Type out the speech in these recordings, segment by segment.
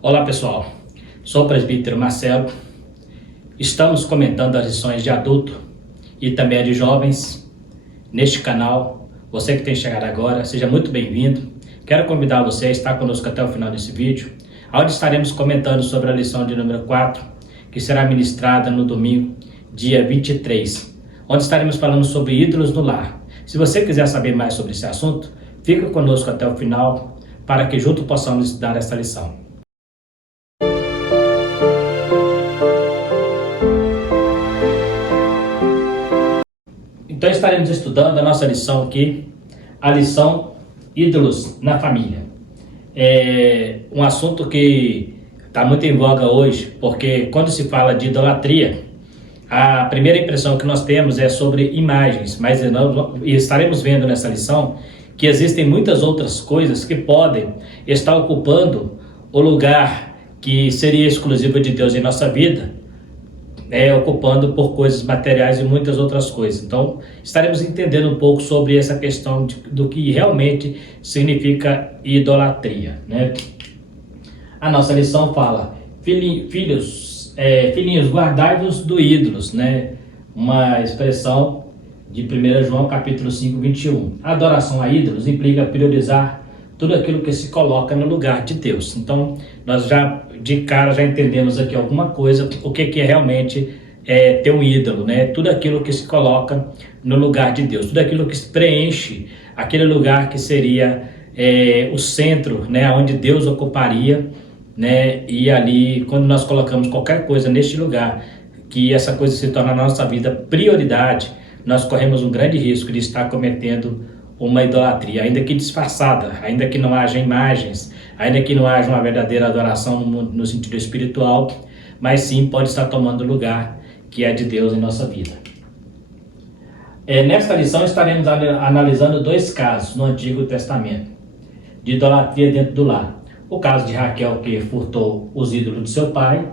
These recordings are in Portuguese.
Olá pessoal, sou o presbítero Marcelo. Estamos comentando as lições de adulto e também a de jovens neste canal. Você que tem chegado agora, seja muito bem-vindo. Quero convidar você a estar conosco até o final desse vídeo, onde estaremos comentando sobre a lição de número 4, que será ministrada no domingo, dia 23, onde estaremos falando sobre ídolos no lar. Se você quiser saber mais sobre esse assunto, fica conosco até o final, para que juntos possamos estudar esta lição. Então estaremos estudando a nossa lição aqui, a lição ídolos na família. É um assunto que está muito em voga hoje, porque quando se fala de idolatria, a primeira impressão que nós temos é sobre imagens, mas estaremos vendo nessa lição que existem muitas outras coisas que podem estar ocupando o lugar que seria exclusivo de Deus em nossa vida, ocupando por coisas materiais e muitas outras coisas. Então, estaremos entendendo um pouco sobre essa questão do que realmente significa idolatria, né? A nossa lição fala, filhinhos, guardai-vos do ídolos, né? Uma expressão de 1 João capítulo 5, 21. A adoração a ídolos implica priorizar tudo aquilo que se coloca no lugar de Deus. Então, nós já de cara já entendemos aqui alguma coisa, o que é realmente ter um ídolo, né? Tudo aquilo que se coloca no lugar de Deus, tudo aquilo que se preenche aquele lugar que seria o centro, né? Onde Deus ocuparia, né? E ali, quando nós colocamos qualquer coisa neste lugar, que essa coisa se torna na nossa vida prioridade, nós corremos um grande risco de estar cometendo uma idolatria, ainda que disfarçada, ainda que não haja imagens, ainda que não haja uma verdadeira adoração no sentido espiritual, mas sim pode estar tomando lugar que é de Deus em nossa vida. Nesta lição estaremos analisando dois casos no Antigo Testamento de idolatria dentro do lar. O caso de Raquel, que furtou os ídolos de seu pai,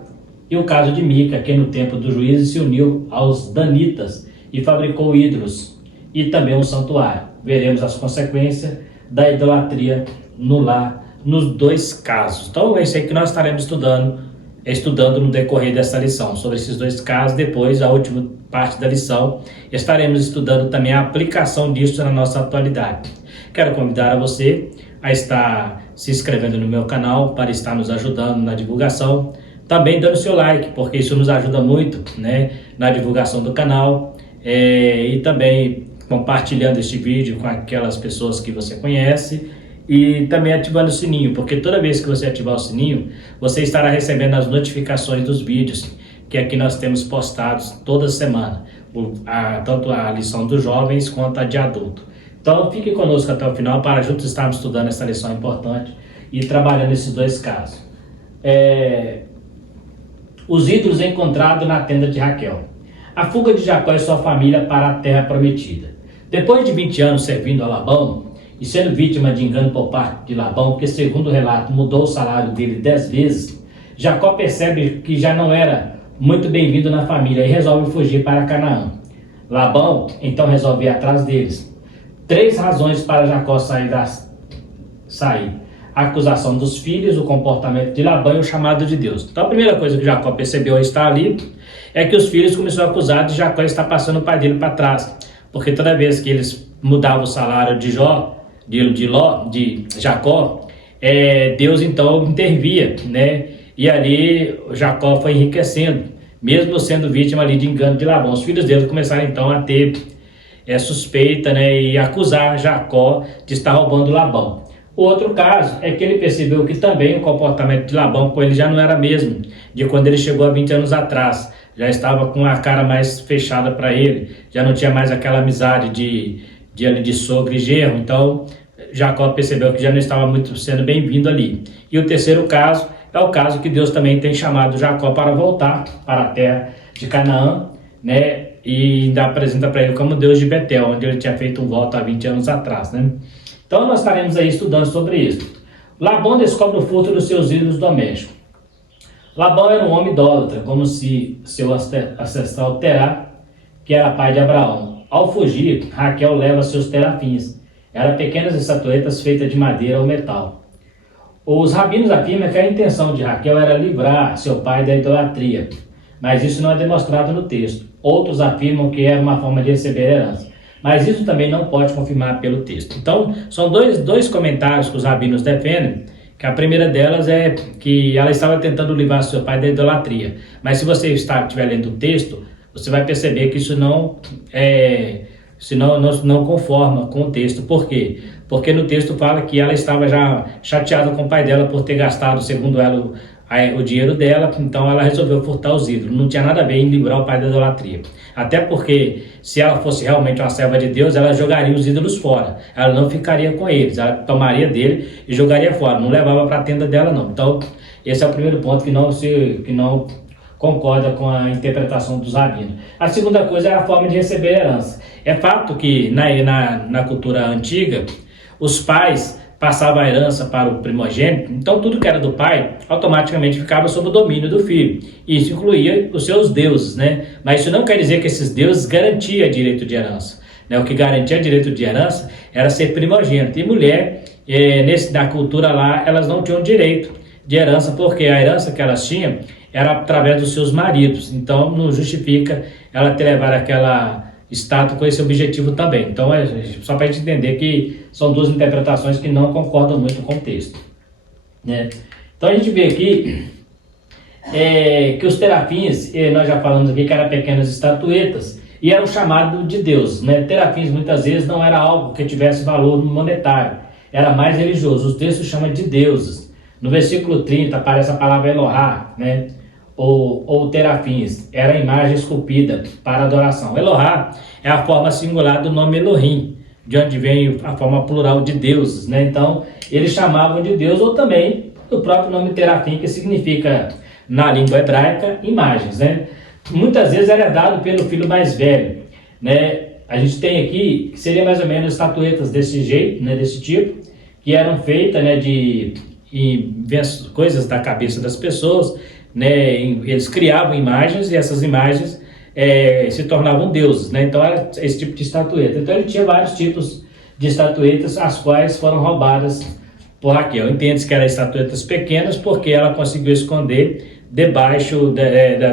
e o caso de Mica, que no tempo do juízo se uniu aos danitas e fabricou ídolos e também um santuário. Veremos as consequências da idolatria no lar nos dois casos. Então é isso aí que nós estaremos estudando no decorrer dessa lição, sobre esses dois casos. Depois, a última parte da lição, estaremos estudando também a aplicação disso na nossa atualidade. Quero convidar a você a estar se inscrevendo no meu canal para estar nos ajudando na divulgação, também dando seu like, porque isso nos ajuda muito, né, na divulgação do canal, e também compartilhando este vídeo com aquelas pessoas que você conhece e também ativando o sininho, porque toda vez que você ativar o sininho, você estará recebendo as notificações dos vídeos que aqui nós temos postados toda semana, tanto a lição dos jovens quanto a de adulto. Então fique conosco até o final para juntos estarmos estudando essa lição importante e trabalhando esses dois casos. Os ídolos encontrados na tenda de Raquel. A fuga de Jacó e sua família para a terra prometida. Depois de 20 anos servindo a Labão e sendo vítima de engano por parte de Labão, que segundo o relato mudou o salário dele 10 vezes, Jacó percebe que já não era muito bem-vindo na família e resolve fugir para Canaã. Labão então resolve ir atrás deles. 3 razões para Jacó sair. A acusação dos filhos, o comportamento de Labão e o chamado de Deus. Então a primeira coisa que Jacó percebeu ao estar ali é que os filhos começaram a acusar de Jacó estar passando o pai dele para trás, porque toda vez que eles mudavam o salário de Jacó, Deus então intervia, né? E ali Jacó foi enriquecendo, mesmo sendo vítima ali de engano de Labão. Os filhos dele começaram então a ter suspeita, né? E acusar Jacó de estar roubando Labão. O outro caso é que ele percebeu que também o comportamento de Labão com ele já não era mesmo de quando ele chegou há 20 anos atrás. Já estava com a cara mais fechada para ele, já não tinha mais aquela amizade de sogro e genro. Então Jacó percebeu que já não estava muito sendo bem-vindo ali. E o terceiro caso é o caso que Deus também tem chamado Jacó para voltar para a terra de Canaã, né? E ainda apresenta para ele como Deus de Betel, onde ele tinha feito um voto há 20 anos atrás, né? Então nós estaremos aí estudando sobre isso. Labão descobre o furto dos seus ídolos domésticos. Labão era um homem idólatra, como se seu ancestral Terá, que era pai de Abraão. Ao fugir, Raquel leva seus terafins. Eram pequenas estatuetas feitas de madeira ou metal. Os rabinos afirmam que a intenção de Raquel era livrar seu pai da idolatria, mas isso não é demonstrado no texto. Outros afirmam que era uma forma de receber herança, mas isso também não pode confirmar pelo texto. Então, são dois comentários que os rabinos defendem, que a primeira delas é que ela estava tentando livrar seu pai da idolatria, mas se você estiver lendo o texto, você vai perceber que isso não conforma com o texto. Por quê? Porque no texto fala que ela estava já chateada com o pai dela por ter gastado, segundo ela, o dinheiro dela, então ela resolveu furtar os ídolos. Não tinha nada a ver em livrar o pai da idolatria. Até porque, se ela fosse realmente uma serva de Deus, ela jogaria os ídolos fora. Ela não ficaria com eles, ela tomaria dele e jogaria fora. Não levava para a tenda dela, não. Então, esse é o primeiro ponto que não concorda com a interpretação dos rabinos. A segunda coisa é a forma de receber herança. É fato que na cultura antiga, os pais passavam a herança para o primogênito, então tudo que era do pai automaticamente ficava sob o domínio do filho. Isso incluía os seus deuses, né? Mas isso não quer dizer que esses deuses garantiam direito de herança, né? O que garantia direito de herança era ser primogênito. E mulher, na cultura lá, elas não tinham direito de herança, porque a herança que elas tinham era através dos seus maridos. Então não justifica ela ter levado aquela status com esse objetivo também. Então é só para a gente entender que são duas interpretações que não concordam muito com o texto, né? Então a gente vê aqui que os terafins, nós já falamos aqui que eram pequenas estatuetas e eram chamados de deuses, né? Terafins muitas vezes não era algo que tivesse valor monetário, era mais religioso. Os textos chamam de deuses. No versículo 30 aparece a palavra Elohá, né? Ou terafins, era a imagem esculpida para adoração. Elohá é a forma singular do nome Elohim, de onde vem a forma plural de deuses, né? Então, eles chamavam de Deus, ou também do próprio nome terafim, que significa, na língua hebraica, imagens, né? Muitas vezes era dado pelo filho mais velho, né? A gente tem aqui, que seria mais ou menos estatuetas desse jeito, né? Desse tipo, que eram feitas, né? De coisas da cabeça das pessoas, né? Eles criavam imagens e essas imagens se tornavam deuses, né? Então era esse tipo de estatueta. Então ele tinha vários tipos de estatuetas, as quais foram roubadas por Raquel. Entende-se que eram estatuetas pequenas porque ela conseguiu esconder debaixo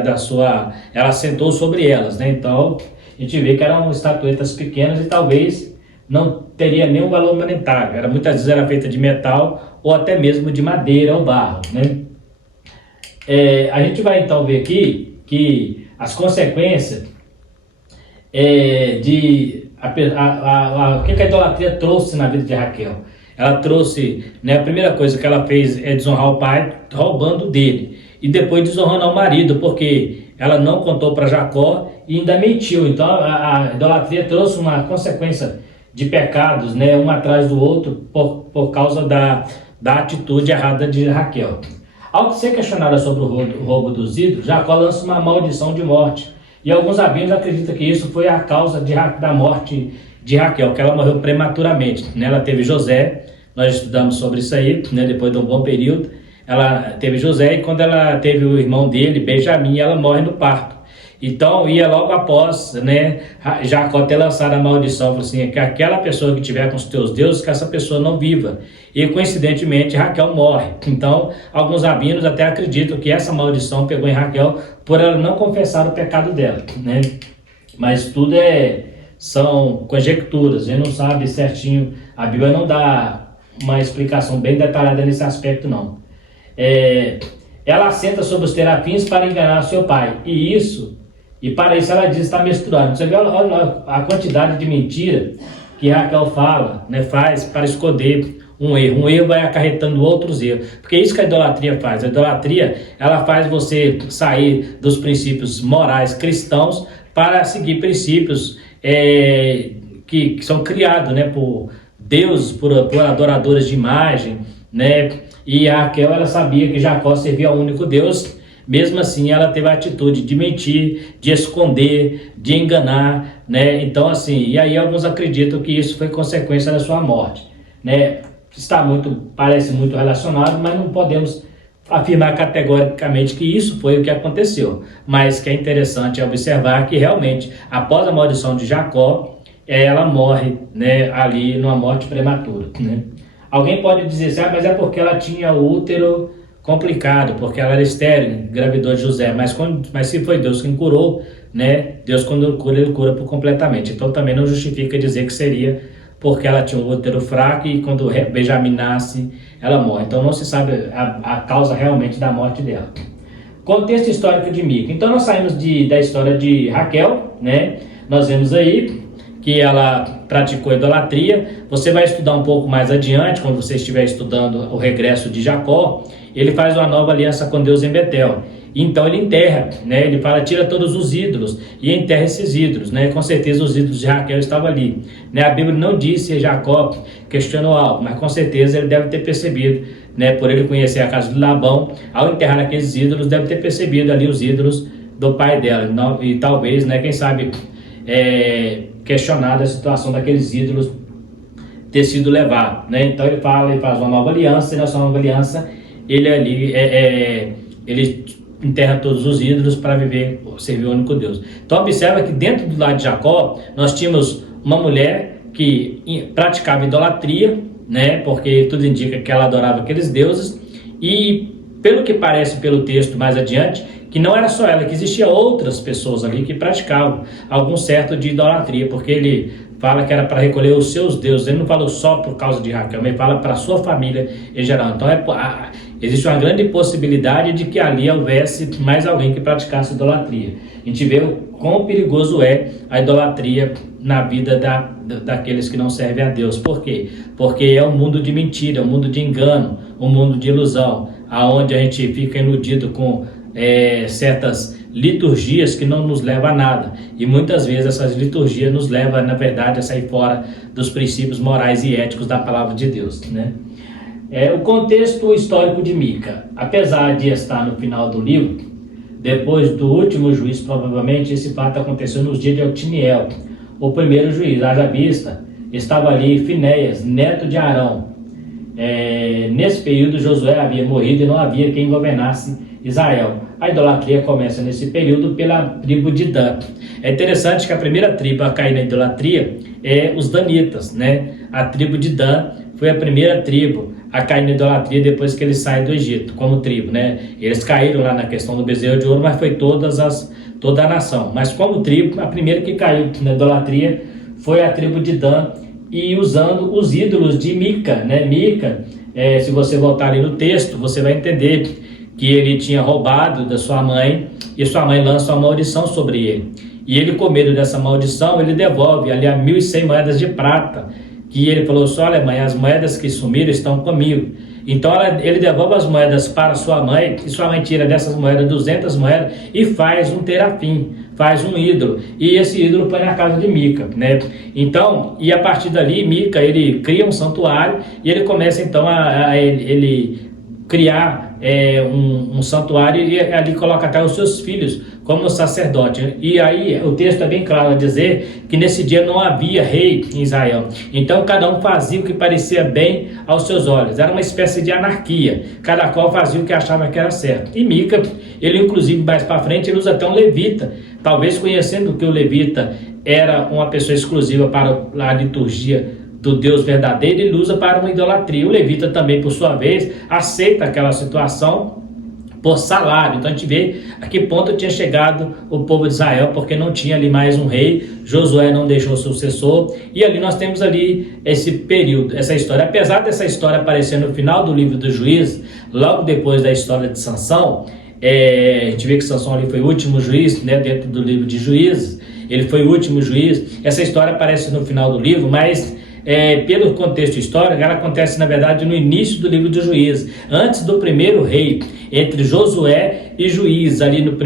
da sua... Ela sentou sobre elas, né? Então a gente vê que eram estatuetas pequenas e talvez não teria nenhum valor monetário. Muitas vezes era feita de metal ou até mesmo de madeira ou barro, né? A gente vai então ver aqui que as consequências o que a idolatria trouxe na vida de Raquel. Ela trouxe, né, a primeira coisa que ela fez é desonrar o pai, roubando dele, e depois desonrando ao marido, porque ela não contou para Jacó e ainda mentiu. Então a idolatria trouxe uma consequência de pecados, né, um atrás do outro, por causa da atitude errada de Raquel. Ao ser questionada sobre o roubo dos ídolos, Jacó lança uma maldição de morte. E alguns rabinos acreditam que isso foi a causa da morte de Raquel, que ela morreu prematuramente, né? Ela teve José, nós estudamos sobre isso aí, né? Depois de um bom período. Ela teve José e quando ela teve o irmão dele, Benjamim, ela morre no parto. Então, ia logo após, né, Jacó ter lançado a maldição, falou assim, que aquela pessoa que estiver com os teus deuses, que essa pessoa não viva. E, coincidentemente, Raquel morre. Então, alguns rabinos até acreditam que essa maldição pegou em Raquel por ela não confessar o pecado dela, né? Mas tudo são conjecturas, a gente não sabe certinho, a Bíblia não dá uma explicação bem detalhada nesse aspecto, não. Ela assenta sobre os terafins para enganar seu pai, e para isso ela diz que está menstruando. Você vê a quantidade de mentira que Raquel faz para esconder um erro. Um erro vai acarretando outros erros. Porque é isso que a idolatria faz. A idolatria, ela faz você sair dos princípios morais cristãos para seguir princípios que são criados, né, por deuses, por adoradores de imagem, né? E a Raquel, ela sabia que Jacó servia ao único Deus. Mesmo assim, ela teve a atitude de mentir, de esconder, de enganar, né? Então, assim, e aí alguns acreditam que isso foi consequência da sua morte, né? Parece muito relacionado, mas não podemos afirmar categoricamente que isso foi o que aconteceu. Mas que é interessante observar que realmente, após a maldição de Jacó, ela morre, né, ali numa morte prematura, né? Alguém pode dizer assim, mas é porque ela tinha o útero complicado, porque ela era estéril, engravidou de José, mas se foi Deus quem curou, né? Deus quando cura, ele cura por completamente. Então também não justifica dizer que seria porque ela tinha um útero fraco e quando Benjamim nasce, ela morre. Então não se sabe a causa realmente da morte dela. Contexto histórico de Mica. Então nós saímos da história de Raquel, né? Nós vemos aí que ela praticou idolatria. Você vai estudar um pouco mais adiante, quando você estiver estudando o regresso de Jacó, ele faz uma nova aliança com Deus em Betel. Então ele enterra, né? Ele fala, tira todos os ídolos e enterra esses ídolos, né? Com certeza os ídolos de Raquel estavam ali, né? A Bíblia não diz se Jacó questionou algo, mas com certeza ele deve ter percebido, né? Por ele conhecer a casa de Labão, ao enterrar aqueles ídolos, deve ter percebido ali os ídolos do pai dela, e talvez, né? Quem sabe questionado a situação daqueles ídolos ter sido levado, né? Então ele faz uma nova aliança, e nessa nova aliança ele enterra todos os ídolos para servir o único Deus. Então observa que dentro do lado de Jacó nós tínhamos uma mulher que praticava idolatria, né? Porque tudo indica que ela adorava aqueles deuses, e pelo que parece pelo texto mais adiante, que não era só ela, que existia outras pessoas ali que praticavam algum certo de idolatria, porque ele fala que era para recolher os seus deuses. Ele não falou só por causa de Raquel, mas ele fala para a sua família em geral. Então existe uma grande possibilidade de que ali houvesse mais alguém que praticasse idolatria. A gente vê o quão perigoso é a idolatria na vida daqueles que não servem a Deus. Por quê? Porque é um mundo de mentira, um mundo de engano, um mundo de ilusão, aonde a gente fica iludido com certas liturgias que não nos levam a nada, e muitas vezes essas liturgias nos levam, na verdade, a sair fora dos princípios morais e éticos da palavra de Deus, né? O contexto histórico de Mica, apesar de estar no final do livro, depois do último juiz, provavelmente esse fato aconteceu nos dias de Otiniel, o primeiro juiz. Haja vista, estava ali Finéias, neto de Arão. Nesse período Josué havia morrido e não havia quem governasse Israel. A idolatria começa nesse período pela tribo de Dan. É interessante que a primeira tribo a cair na idolatria é os danitas, né? A tribo de Dan foi a primeira tribo a cair na idolatria depois que eles saem do Egito, como tribo, né? Eles caíram lá na questão do bezerro de ouro, mas foi toda a nação. Mas como tribo, a primeira que caiu na idolatria foi a tribo de Dan, e usando os ídolos de Mica, né? Mica, se você voltar ali no texto, você vai entender que ele tinha roubado da sua mãe, e sua mãe lança uma maldição sobre ele. E ele, com medo dessa maldição, ele devolve ali a 1.100 moedas de prata, que ele falou assim, olha mãe, as moedas que sumiram estão comigo. Então ele devolve as moedas para sua mãe, e sua mãe tira dessas moedas 200 moedas e faz um terafim, faz um ídolo, e esse ídolo põe na casa de Mica, né? Então, e a partir dali Mica, ele cria um santuário, e ele começa então ele criar um santuário, e ali coloca até os seus filhos como sacerdote. E aí o texto é bem claro a dizer que nesse dia não havia rei em Israel. Então cada um fazia o que parecia bem aos seus olhos. Era uma espécie de anarquia. Cada qual fazia o que achava que era certo. E Mica, ele inclusive mais para frente, ele usa até um levita. Talvez conhecendo que o levita era uma pessoa exclusiva para a liturgia do Deus verdadeiro, ele usa para uma idolatria. O levita também, por sua vez, aceita aquela situação por salário. Então a gente vê a que ponto tinha chegado o povo de Israel, porque não tinha ali mais um rei, Josué não deixou sucessor, e ali nós temos ali esse período, essa história. Apesar dessa história aparecer no final do livro dos Juízes, logo depois da história de Sansão, a gente vê que Sansão ali foi o último juiz, né, dentro do livro de Juízes, ele foi o último juiz. Essa história aparece no final do livro, mas pelo contexto histórico, ela acontece na verdade no início do livro de Juízes, antes do primeiro rei, entre Josué e Juízes, ali no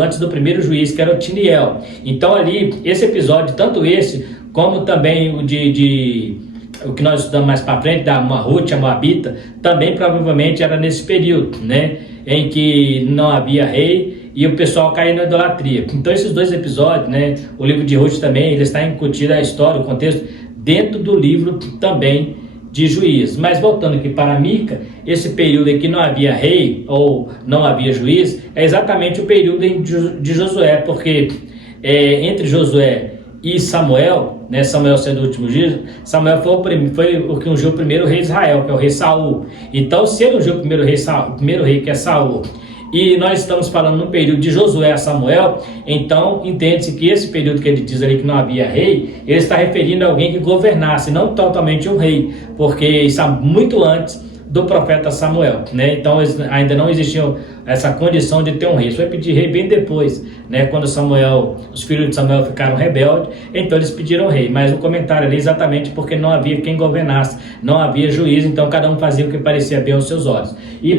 antes do primeiro juiz, que era Otiniel. Então ali, esse episódio, tanto esse, como também o o que nós estudamos mais para frente, da Ruth, a Moabita, também provavelmente era nesse período, né, em que não havia rei e o pessoal caiu na idolatria. Então esses dois episódios, né, o livro de Ruth também, ele está incutido a história, o contexto, dentro do livro também de Juízes. Mas voltando aqui para Mica, esse período em que não havia rei ou não havia juiz, é exatamente o período de Josué, porque entre Josué e Samuel, né, Samuel sendo o último juiz, Samuel foi o que ungiu o primeiro rei de Israel, que é o rei Saul. Então, se ele ungiu o primeiro rei que é Saul, e nós estamos falando no período de Josué a Samuel, então entende-se que esse período que ele diz ali que não havia rei, ele está referindo a alguém que governasse, não totalmente um rei, porque isso é muito antes do profeta Samuel, né? Então ainda não existia essa condição de ter um rei. Isso vai pedir rei bem depois, né? Quando os filhos de Samuel ficaram rebeldes, então eles pediram rei. Mas o comentário ali é exatamente porque não havia quem governasse, não havia juiz, então cada um fazia o que parecia bem aos seus olhos. E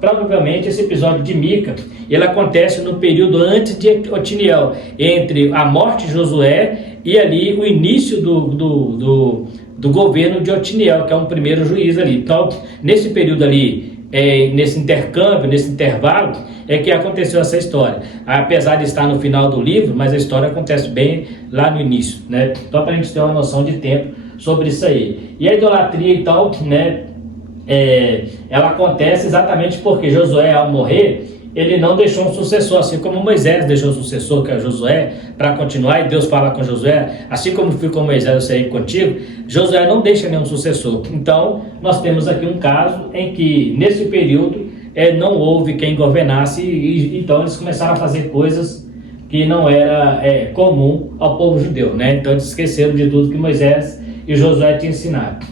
provavelmente esse episódio de Mica, ele acontece no período antes de Otiniel, entre a morte de Josué e ali o início do governo de Otiniel, que é um primeiro juiz ali. Então, nesse período ali, nesse intercâmbio, nesse intervalo, é que aconteceu essa história. Apesar de estar no final do livro, mas a história acontece bem lá no início, né? Então, para a gente ter uma noção de tempo sobre isso aí. E a idolatria, então, né, ela acontece exatamente porque Josué, ao morrer, ele não deixou um sucessor, assim como Moisés deixou um sucessor, que é Josué, para continuar, e Deus fala com Josué, assim como fui com Moisés, eu serei contigo. Josué não deixa nenhum sucessor. Então, nós temos aqui um caso em que, nesse período, não houve quem governasse, e então eles começaram a fazer coisas que não era comum ao povo judeu, né? Então, eles esqueceram de tudo que Moisés e Josué tinham ensinado.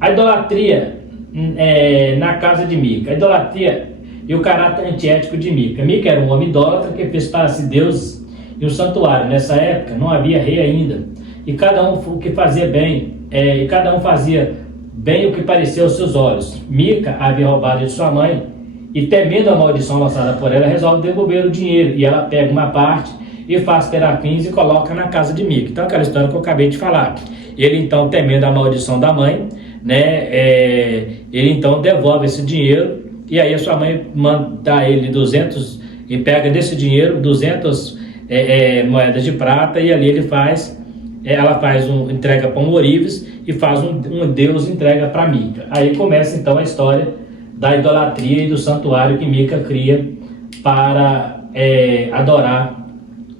A idolatria na casa de Mica. A idolatria e o caráter antiético de Mica. Mica era um homem idólatra que fez para si Deus e o santuário. Nessa época não havia rei ainda, e cada um o que fazia bem, cada um fazia bem o que parecia aos seus olhos. Mica havia roubado de sua mãe, e temendo a maldição lançada por ela, resolve devolver o dinheiro, e ela pega uma parte e faz terapins e coloca na casa de Mica. Então, aquela história que eu acabei de falar. Ele então, temendo a maldição da mãe, né, ele então devolve esse dinheiro. E aí a sua mãe manda a ele 200, e pega desse dinheiro 200 moedas de prata, e ali ela entrega para um ourives, e faz um deus entrega para Mica. Aí começa então a história da idolatria e do santuário que Mica cria para adorar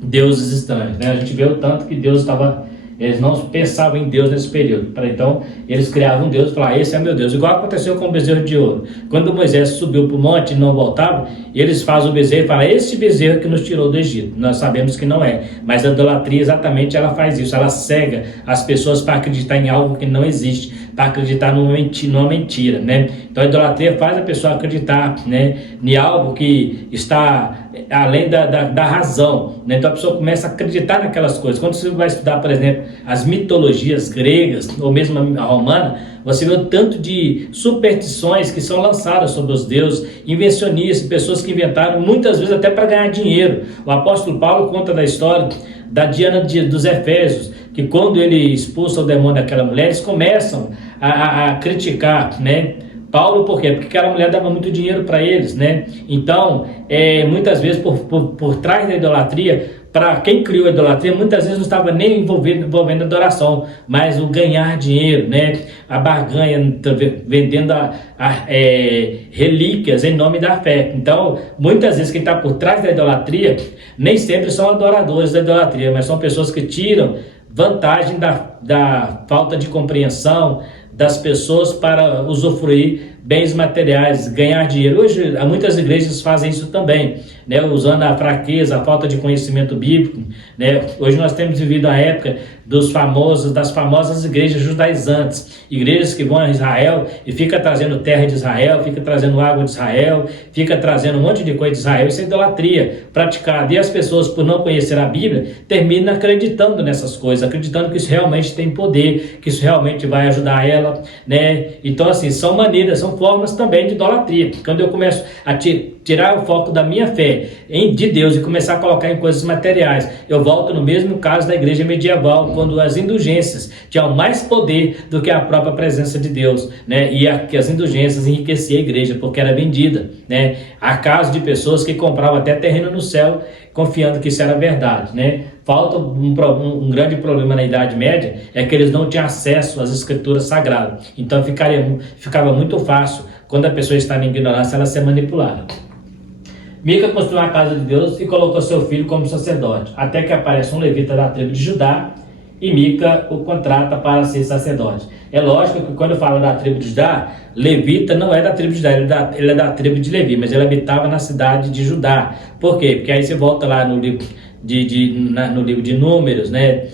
deuses estranhos, né? A gente vê o tanto que eles não pensavam em Deus nesse período. Então, eles criavam um Deus e falavam, esse é meu Deus. Igual aconteceu com o bezerro de ouro. Quando Moisés subiu para o monte e não voltava, eles fazem o bezerro e falam, esse bezerro que nos tirou do Egito. Nós sabemos que não é. Mas a idolatria, exatamente, ela faz isso. Ela cega as pessoas para acreditar em algo que não existe, para acreditar numa mentira, né? Então, a idolatria faz a pessoa acreditar, né, em algo que está além da razão, né? Então a pessoa começa a acreditar naquelas coisas. Quando você vai estudar, por exemplo, as mitologias gregas ou mesmo a romana, você vê o tanto de superstições que são lançadas sobre os deuses, invencionistas, pessoas que inventaram muitas vezes até para ganhar dinheiro. O apóstolo Paulo conta da história da Diana dos Efésios, que quando ele expulsa o demônio daquela mulher, eles começam a criticar, né, Paulo. Por quê? Porque aquela mulher dava muito dinheiro para eles, né? Então, muitas vezes por trás da idolatria, para quem criou a idolatria, muitas vezes não estava nem envolvendo a adoração, mas o ganhar dinheiro, né? A barganha, vendendo relíquias em nome da fé. Então, muitas vezes quem está por trás da idolatria, nem sempre são adoradores da idolatria, mas são pessoas que tiram vantagem da falta de compreensão das pessoas para usufruir bens materiais, ganhar dinheiro. Hoje, muitas igrejas fazem isso também, né? Usando a fraqueza, a falta de conhecimento bíblico, né? Hoje nós temos vivido a época das famosas igrejas judaizantes, igrejas que vão a Israel e fica trazendo terra de Israel, fica trazendo água de Israel, fica trazendo um monte de coisa de Israel. Isso é idolatria praticada, e as pessoas, por não conhecer a Bíblia, terminam acreditando nessas coisas, acreditando que isso realmente tem poder, que isso realmente vai ajudar ela, né? Então, assim, são maneiras, são formas também de idolatria. Quando eu começo a tirar o foco da minha fé de Deus e começar a colocar em coisas materiais, eu volto no mesmo caso da igreja medieval, quando as indulgências tinham mais poder do que a própria presença de Deus, né? E que as indulgências enriqueciam a igreja, porque era vendida, né? Há casos de pessoas que compravam até terreno no céu, confiando que isso era verdade, né? Falta um grande problema na Idade Média, é que eles não tinham acesso às escrituras sagradas. Então ficava muito fácil, quando a pessoa está em ignorância, ela ser manipulada. Mica construiu a casa de Deus e colocou seu filho como sacerdote, até que aparece um levita da tribo de Judá e Mica o contrata para ser sacerdote. É lógico que quando eu falo da tribo de Judá, levita não é da tribo de Judá, ele é da tribo de Levi, mas ele habitava na cidade de Judá. Por quê? Porque aí você volta lá no livro no livro de Números, né?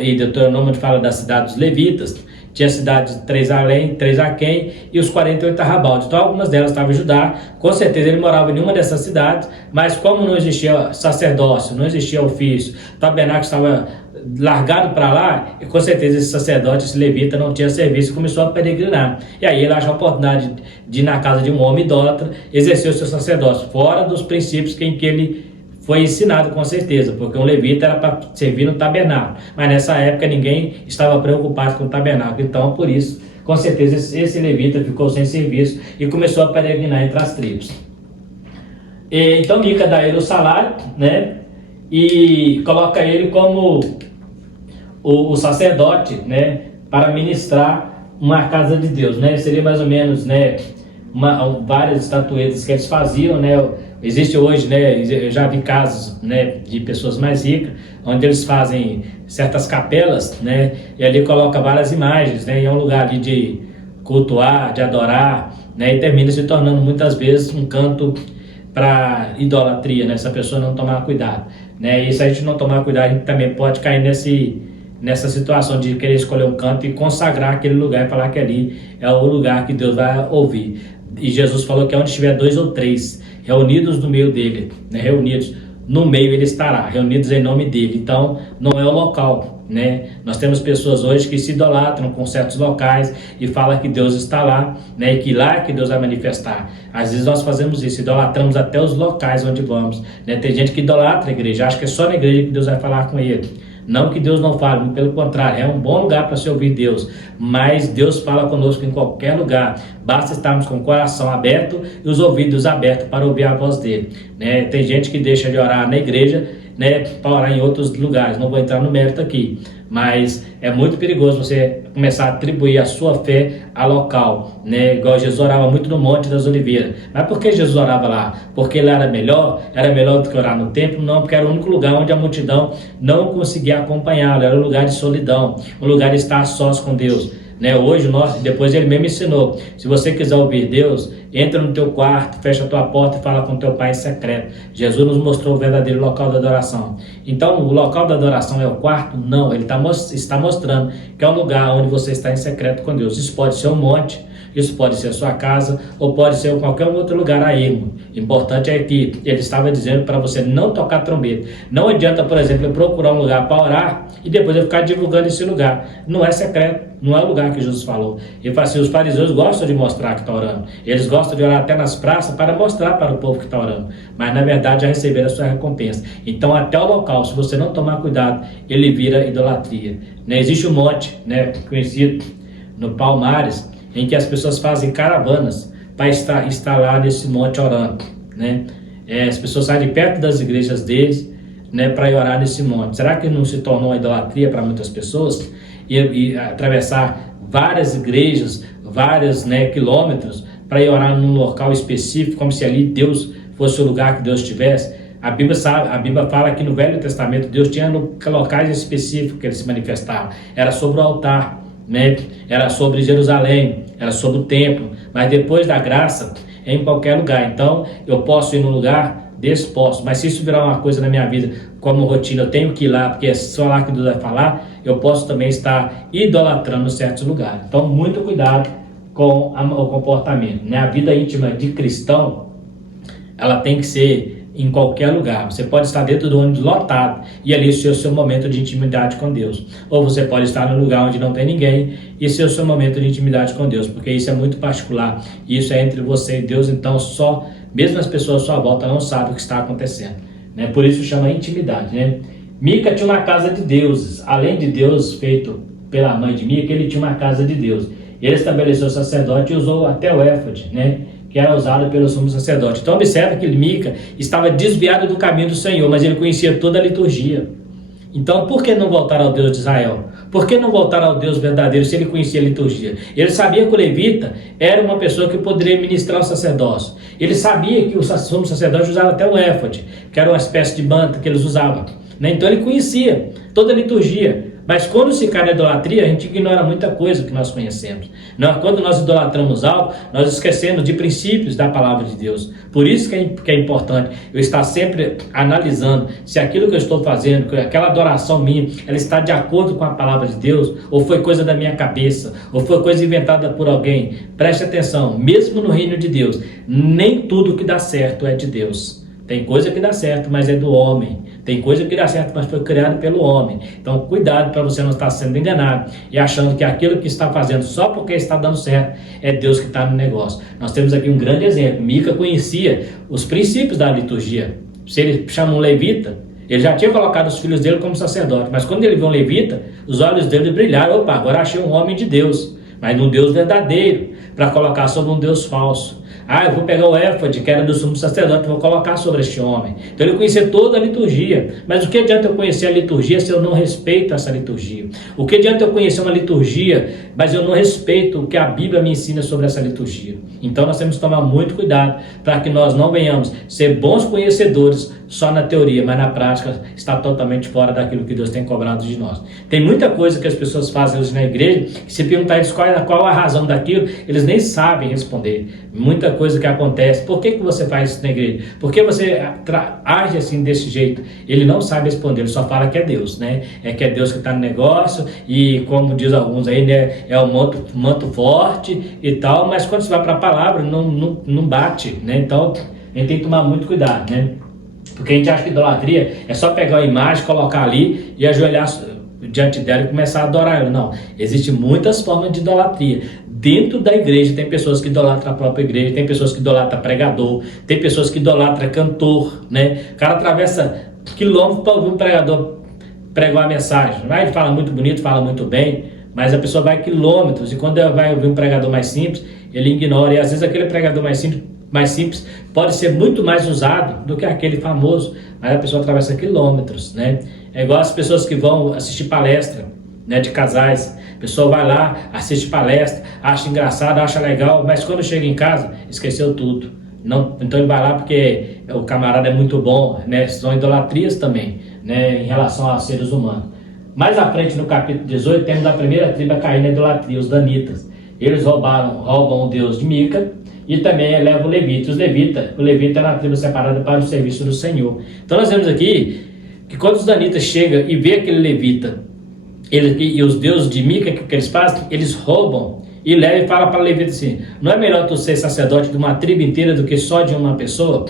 E Deuteronômio fala da cidade dos levitas. Tinha a cidade de 3 além, 3 aquém e os 48 arrabaldes. Então algumas delas estavam em Judá. Com certeza ele morava em uma dessas cidades, mas como não existia sacerdócio, não existia ofício, o tabernáculo estava largado para lá, e com certeza esse sacerdote, esse levita não tinha serviço e começou a peregrinar. E aí ele achou a oportunidade de ir na casa de um homem idólatra, exercer o seu sacerdócio, fora dos princípios em que ele foi ensinado, com certeza, porque um levita era para servir no tabernáculo, mas nessa época ninguém estava preocupado com o tabernáculo, então por isso, com certeza esse levita ficou sem serviço e começou a peregrinar entre as tribos. Então Mica dá ele o salário, né, e coloca ele como o sacerdote, né, para ministrar uma casa de Deus, né, seria mais ou menos, né, várias estatuetas que eles faziam, né. Existe hoje, né, eu já vi casos, né, de pessoas mais ricas, onde eles fazem certas capelas, né, e ali coloca várias imagens, né, e é um lugar ali de cultuar, de adorar, né, e termina se tornando muitas vezes um canto para idolatria, né, se a pessoa não tomar cuidado, né, e se a gente não tomar cuidado, a gente também pode cair nessa situação de querer escolher um canto e consagrar aquele lugar e falar que ali é o lugar que Deus vai ouvir. E Jesus falou que onde estiver 2 ou 3 reunidos no meio dele, né, reunidos no meio ele estará, reunidos em nome dele. Então não é o local, né? Nós temos pessoas hoje que se idolatram com certos locais e falam que Deus está lá, né, e que lá é que Deus vai manifestar. Às vezes nós fazemos isso, idolatramos até os locais onde vamos, né? Tem gente que idolatra a igreja, acha que é só na igreja que Deus vai falar com ele. Não que Deus não fale, pelo contrário, é um bom lugar para se ouvir Deus, mas Deus fala conosco em qualquer lugar, basta estarmos com o coração aberto e os ouvidos abertos para ouvir a voz dele, né? Tem gente que deixa de orar na igreja, né, para orar em outros lugares, não vou entrar no mérito aqui, mas é muito perigoso você começar a atribuir a sua fé a local, né? Igual Jesus orava muito no Monte das Oliveiras. Mas por que Jesus orava lá? Porque ele era melhor do que orar no templo? Não, porque era o único lugar onde a multidão não conseguia acompanhá-lo, era um lugar de solidão, um lugar de estar sós com Deus, né? Hoje, depois ele mesmo ensinou, se você quiser ouvir Deus, entra no teu quarto, fecha a tua porta e fala com teu pai em secreto. Jesus nos mostrou o verdadeiro local da adoração. Então, o local da adoração é o quarto? Não, ele está mostrando que é um lugar onde você está em secreto com Deus. Isso pode ser um monte, isso pode ser a sua casa, ou pode ser qualquer outro lugar aí. Importante é que ele estava dizendo para você não tocar trombeta. Não adianta, por exemplo, eu procurar um lugar para orar e depois eu ficar divulgando esse lugar. Não é secreto, não é o lugar que Jesus falou. Ele fala assim, os fariseus gostam de mostrar que está orando. Eles gostam de orar até nas praças para mostrar para o povo que está orando. Mas na verdade já receberam a sua recompensa. Então até o local, se você não tomar cuidado, ele vira idolatria. Né? Existe um monte, né, conhecido no Palmares, em que as pessoas fazem caravanas para estar lá nesse monte orando, né? As pessoas saem de perto das igrejas deles, né, para ir orar nesse monte. Será que não se tornou uma idolatria para muitas pessoas? E atravessar várias igrejas, vários, né, quilômetros, para ir orar num local específico, como se ali Deus fosse o lugar que Deus estivesse? A Bíblia fala que no Velho Testamento Deus tinha locais específicos que ele se manifestava. Era sobre o altar, né? Era sobre Jerusalém, era sobre o templo, mas depois da graça é em qualquer lugar. Então eu posso ir num lugar desse, posso, mas se isso virar uma coisa na minha vida como rotina, eu tenho que ir lá, porque é só lá que Deus vai falar, eu posso também estar idolatrando certos lugares. Então muito cuidado com o comportamento, né? A vida íntima de cristão, ela tem que ser em qualquer lugar. Você pode estar dentro do ônibus lotado e ali ser o seu momento de intimidade com Deus. Ou você pode estar num lugar onde não tem ninguém e ser o seu momento de intimidade com Deus, porque isso é muito particular. Isso é entre você e Deus, então mesmo as pessoas à sua volta não sabem o que está acontecendo, né? Por isso chama intimidade, né? Mica tinha uma casa de deuses. Além de Deus feito pela mãe de Mica, ele tinha uma casa de Deus. Ele estabeleceu o sacerdote e usou até o éfode, né, que era usado pelo sumo sacerdote. Então observa que Mica estava desviado do caminho do Senhor, mas ele conhecia toda a liturgia. Então por que não voltar ao Deus de Israel? Por que não voltar ao Deus verdadeiro se ele conhecia a liturgia? Ele sabia que o levita era uma pessoa que poderia ministrar o sacerdócio. Ele sabia que o sumo sacerdote usava até o éfode, que era uma espécie de manta que eles usavam, né? Então ele conhecia toda a liturgia, Mas quando se cai na idolatria, a gente ignora muita coisa que nós conhecemos. Quando nós idolatramos algo, nós esquecemos de princípios da palavra de Deus. Por isso que é importante eu estar sempre analisando se aquilo que eu estou fazendo, aquela adoração minha, ela está de acordo com a palavra de Deus, ou foi coisa da minha cabeça, ou foi coisa inventada por alguém. Preste atenção, mesmo no reino de Deus, nem tudo que dá certo é de Deus. Tem coisa que dá certo, mas é do homem. Tem coisa que dá certo, mas foi criado pelo homem. Então, cuidado para você não estar sendo enganado e achando que aquilo que está fazendo só porque está dando certo é Deus que está no negócio. Nós temos aqui um grande exemplo. Mica conhecia os princípios da liturgia. Se ele chama um levita, ele já tinha colocado os filhos dele como sacerdote, mas quando ele viu um levita, os olhos dele brilharam. Opa, agora achei um homem de Deus, mas um Deus verdadeiro, para colocar sobre um Deus falso. Eu vou pegar o éfode, que era do sumo sacerdote, e vou colocar sobre este homem. Então ele conhecia toda a liturgia. Mas o que adianta eu conhecer a liturgia se eu não respeito essa liturgia? O que adianta eu conhecer uma liturgia, mas eu não respeito o que a Bíblia me ensina sobre essa liturgia? Então nós temos que tomar muito cuidado para que nós não venhamos ser bons conhecedores só na teoria, mas na prática está totalmente fora daquilo que Deus tem cobrado de nós. Tem muita coisa que as pessoas fazem hoje na igreja, que se perguntar eles qual a razão daquilo, eles nem sabem responder. Muita coisa que acontece. Por que você faz isso na igreja? Por que você age assim desse jeito? Ele não sabe responder, ele só fala que é Deus, né? É que é Deus que está no negócio e, como diz alguns aí, né, é um manto forte e tal, mas quando você vai para a palavra, não bate, né? Então, a gente tem que tomar muito cuidado, né? Porque a gente acha que idolatria é só pegar uma imagem, colocar ali e ajoelhar diante dela e começar a adorar ela. Não, existem muitas formas de idolatria. Dentro da igreja tem pessoas que idolatram a própria igreja, tem pessoas que idolatram pregador, tem pessoas que idolatram cantor, né? O cara atravessa quilômetros para ouvir um pregador pregar uma mensagem. Ele fala muito bonito, fala muito bem, mas a pessoa vai quilômetros e quando ela vai ouvir um pregador mais simples, ele ignora. E às vezes aquele pregador mais simples pode ser muito mais usado do que aquele famoso, mas a pessoa atravessa quilômetros, né? É igual as pessoas que vão assistir palestra, né, de casais. A pessoa vai lá, assiste palestra, acha engraçado, acha legal, mas quando chega em casa, esqueceu tudo. Não, então ele vai lá porque o camarada é muito bom, né? São idolatrias também, né, em relação aos seres humanos. Mais à frente, no capítulo 18, temos a primeira tribo a cair na idolatria, os danitas. Eles roubam o deus de Mica e também elevam o levita. O levita era uma tribo separada para o serviço do Senhor. Então nós vemos aqui que quando os danitas chegam e vê aquele levita, e os deuses de Mica, que eles fazem? Eles roubam e levam e falam para o levita assim: não é melhor tu ser sacerdote de uma tribo inteira do que só de uma pessoa?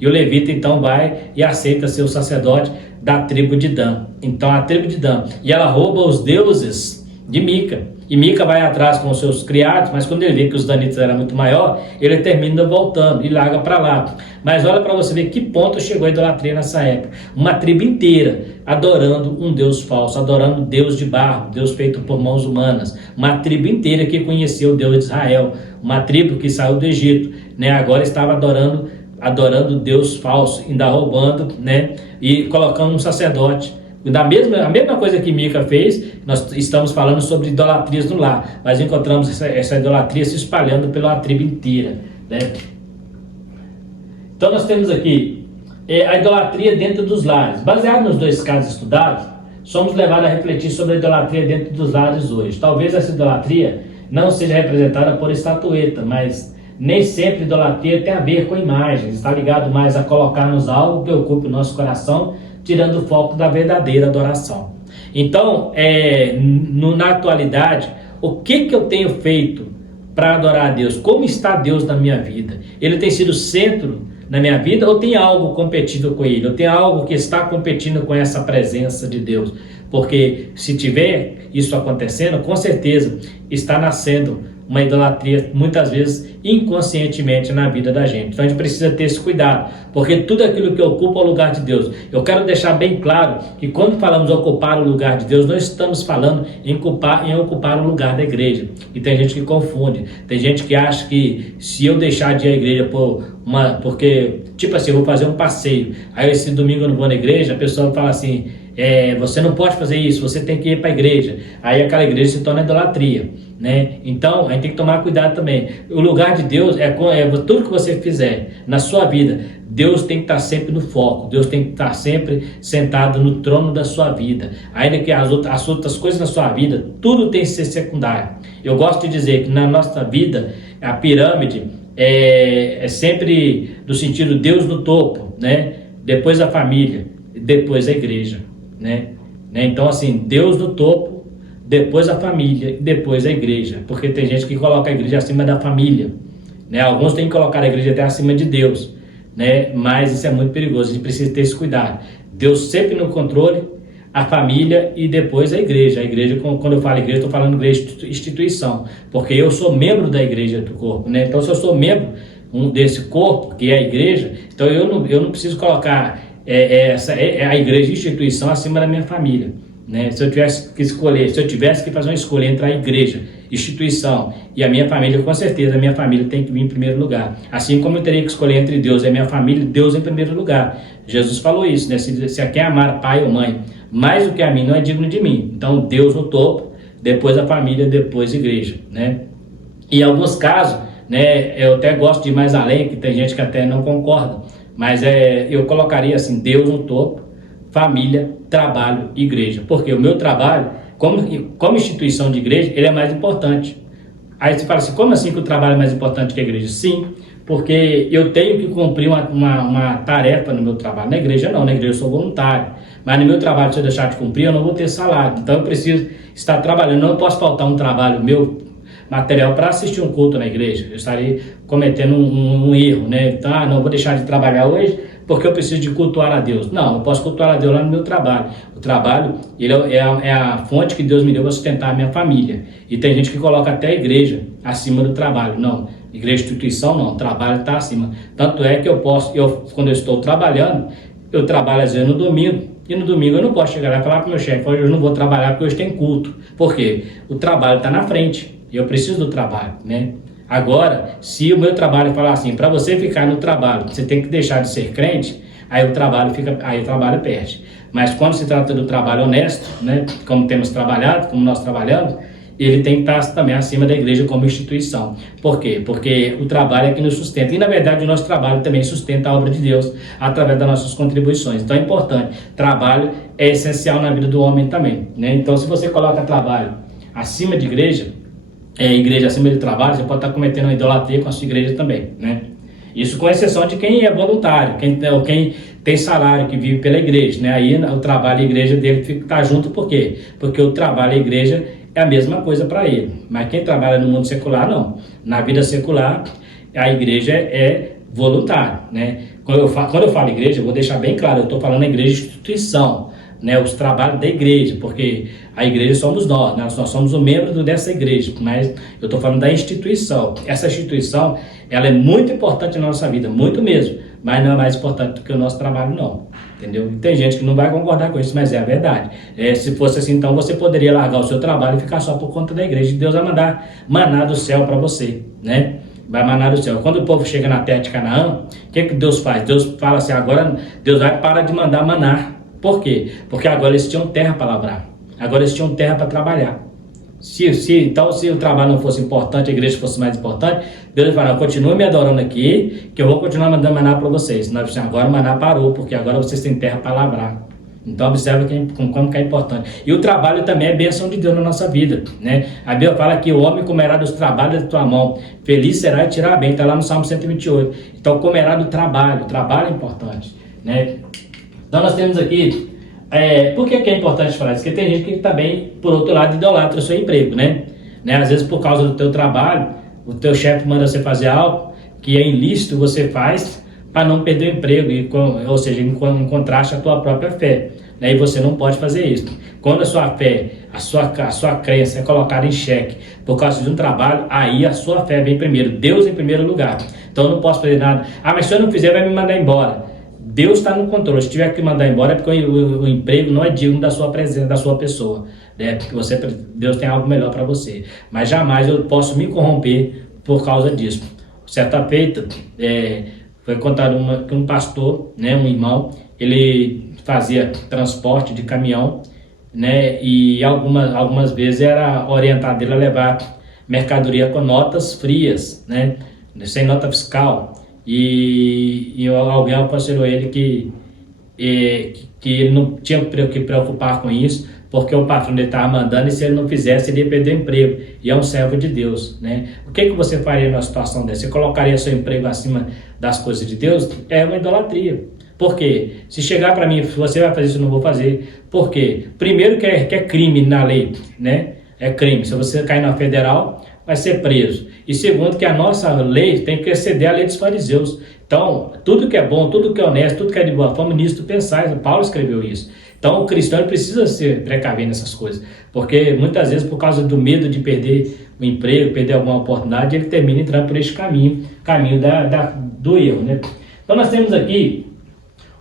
E o levita então vai e aceita ser o sacerdote da tribo de Dan. Então a tribo de Dan, e ela rouba os deuses de Mica. E Mica vai atrás com os seus criados, mas quando ele vê que os danitas eram muito maior, ele termina voltando e larga para lá. Mas olha para você ver que ponto chegou a idolatria nessa época. Uma tribo inteira adorando um Deus falso, adorando Deus de barro, Deus feito por mãos humanas. Uma tribo inteira que conheceu o Deus de Israel, uma tribo que saiu do Egito, né? Agora estava adorando Deus falso, ainda roubando, né? E colocando um sacerdote. A mesma coisa que Mica fez, nós estamos falando sobre idolatrias no lar, mas encontramos essa idolatria se espalhando pela tribo inteira, né? Então nós temos aqui a idolatria dentro dos lares. Baseado nos dois casos estudados, somos levados a refletir sobre a idolatria dentro dos lares hoje. Talvez essa idolatria não seja representada por estatueta, mas nem sempre idolatria tem a ver com imagens. Está ligado mais a colocar-nos algo que ocupe o nosso coração, tirando o foco da verdadeira adoração. Então, na atualidade, o que eu tenho feito para adorar a Deus? Como está Deus na minha vida? Ele tem sido centro na minha vida ou tem algo competindo com ele? Ou tem algo que está competindo com essa presença de Deus? Porque se tiver isso acontecendo, com certeza está nascendo uma idolatria, muitas vezes inconscientemente na vida da gente. Então a gente precisa ter esse cuidado, porque tudo aquilo que ocupa o lugar de Deus, eu quero deixar bem claro que quando falamos ocupar o lugar de Deus, não estamos falando em ocupar o lugar da igreja. E tem gente que confunde, tem gente que acha que se eu deixar de ir à igreja porque, tipo assim, eu vou fazer um passeio, aí esse domingo eu não vou na igreja, a pessoa fala assim, você não pode fazer isso, você tem que ir para a igreja, aí aquela igreja se torna idolatria, né? Então, a gente tem que tomar cuidado também. O lugar de Deus é tudo que você fizer na sua vida, Deus tem que estar sempre no foco, Deus tem que estar sempre sentado no trono da sua vida, ainda que as outras coisas na sua vida, tudo tem que ser secundário. Eu gosto de dizer que na nossa vida, a pirâmide é sempre no sentido Deus no topo, né? Depois a família, depois a igreja, né? Então assim, Deus no topo, depois a família, depois a igreja, porque tem gente que coloca a igreja acima da família, né? Alguns têm que colocar a igreja até acima de Deus, né? Mas isso é muito perigoso, a gente precisa ter esse cuidado. Deus sempre no controle, a família e depois a igreja. A igreja, quando eu falo igreja, estou falando igreja instituição, porque eu sou membro da igreja do corpo, né? Então, se eu sou membro desse corpo, que é a igreja, então eu não preciso colocar a igreja instituição acima da minha família, né? Se eu tivesse que escolher, se eu tivesse que fazer uma escolha entre a igreja, instituição e a minha família, com certeza a minha família tem que vir em primeiro lugar. Assim como eu teria que escolher entre Deus e a minha família, Deus em primeiro lugar. Jesus falou isso, né? Se quem amar pai ou mãe mais do que a mim não é digno de mim. Então Deus no topo, depois a família, depois a igreja, né? E em alguns casos, né, eu até gosto de ir mais além, que tem gente que até não concorda, mas eu colocaria assim, Deus no topo, família, trabalho, igreja. Porque o meu trabalho, como instituição de igreja, ele é mais importante. Aí você fala assim, como assim que o trabalho é mais importante que a igreja? Sim, porque eu tenho que cumprir uma tarefa no meu trabalho. Na igreja não, na igreja eu sou voluntário. Mas no meu trabalho, se eu deixar de cumprir, eu não vou ter salário. Então eu preciso estar trabalhando. Não posso faltar um trabalho meu material para assistir um culto na igreja. Eu estaria cometendo um erro, né? Então, não vou deixar de trabalhar hoje porque eu preciso de cultuar a Deus. Não, eu posso cultuar a Deus lá no meu trabalho. O trabalho, ele é a fonte que Deus me deu para sustentar a minha família. E tem gente que coloca até a igreja acima do trabalho. Não, igreja instituição não, o trabalho está acima. Tanto é que quando eu estou trabalhando, eu trabalho às vezes no domingo. E no domingo eu não posso chegar lá e falar para o meu chefe, hoje eu não vou trabalhar porque hoje tem culto. Por quê? O trabalho está na frente. E eu preciso do trabalho, né? Agora, se o meu trabalho falar assim, para você ficar no trabalho, você tem que deixar de ser crente, aí o trabalho perde. Mas quando se trata do trabalho honesto, né, como temos trabalhado, como nós trabalhamos, ele tem que estar também acima da igreja como instituição. Por quê? Porque o trabalho é que nos sustenta. E, na verdade, o nosso trabalho também sustenta a obra de Deus através das nossas contribuições. Então, é importante. Trabalho é essencial na vida do homem também, né? Então, se você coloca trabalho acima de igreja acima de trabalho, você pode estar cometendo uma idolatria com a sua igreja também, né? Isso com exceção de quem é voluntário, quem tem salário, que vive pela igreja, né? Aí o trabalho e a igreja dele fica tá junto, por quê? Porque o trabalho e a igreja é a mesma coisa para ele. Mas quem trabalha no mundo secular, não. Na vida secular, a igreja é voluntária, né? Quando eu falo igreja, eu vou deixar bem claro, eu estou falando igreja instituição, né, os trabalhos da igreja, porque a igreja somos nós, né, nós somos o membro dessa igreja, mas eu estou falando da instituição. Essa instituição, ela é muito importante na nossa vida, muito mesmo, mas não é mais importante do que o nosso trabalho, não, entendeu? E tem gente que não vai concordar com isso, mas é a verdade. Se fosse assim, então você poderia largar o seu trabalho e ficar só por conta da igreja, e Deus vai mandar maná do céu para você, né? Vai manar do céu. Quando o povo chega na terra de Canaã, o que Deus faz? Deus fala assim, agora Deus vai parar de mandar maná. Por quê? Porque agora eles tinham terra para lavrar. Agora eles tinham terra para trabalhar. Então, se o trabalho não fosse importante, a igreja fosse mais importante, Deus vai falar, continue me adorando aqui, que eu vou continuar mandando maná para vocês. Nós, agora o maná parou, porque agora vocês têm terra para lavrar. Então, observa como que é importante. E o trabalho também é bênção de Deus na nossa vida, né? A Bíblia fala que o homem comerá dos trabalhos da tua mão. Feliz será e te irá bem. Está lá no Salmo 128. Então, comerá do trabalho. O trabalho é importante, né? Então nós temos aqui, por que é importante falar isso? Porque tem gente que também, por outro lado, idolatra o seu emprego, né? Às vezes por causa do teu trabalho, o teu chefe manda você fazer algo que é ilícito, você faz para não perder o emprego, ou seja, em contraste à tua própria fé, né? E você não pode fazer isso. Quando a sua fé, a sua crença é colocada em xeque por causa de um trabalho, aí a sua fé vem primeiro, Deus em primeiro lugar. Então eu não posso fazer nada. Mas se eu não fizer, vai me mandar embora. Deus está no controle. Se tiver que mandar embora é porque o emprego não é digno da sua presença, da sua pessoa, né? Porque Deus tem algo melhor para você. Mas jamais eu posso me corromper por causa disso. Certa feita, Foi contado que um pastor, né, um irmão, ele fazia transporte de caminhão, né, e algumas vezes era orientado ele a levar mercadoria com notas frias, né, sem nota fiscal. E alguém aconselhou ele que ele não tinha que preocupar com isso, porque o patrão dele estava mandando, e se ele não fizesse, ele ia perder o emprego, e é um servo de Deus, né? O que você faria numa situação dessa? Você colocaria seu emprego acima das coisas de Deus? É uma idolatria. Por quê? Se chegar para mim, você vai fazer isso, eu não vou fazer. Por quê? Primeiro que é crime na lei, né? É crime. Se você cair na federal, vai ser preso. E segundo que a nossa lei tem que exceder a lei dos fariseus. Então, tudo que é bom, tudo que é honesto, tudo que é de boa forma, nisso pensais. Paulo escreveu isso. Então, o cristão precisa se precaver nessas coisas, porque muitas vezes, por causa do medo de perder o emprego, perder alguma oportunidade, ele termina entrando por este caminho do erro, né? Então, nós temos aqui,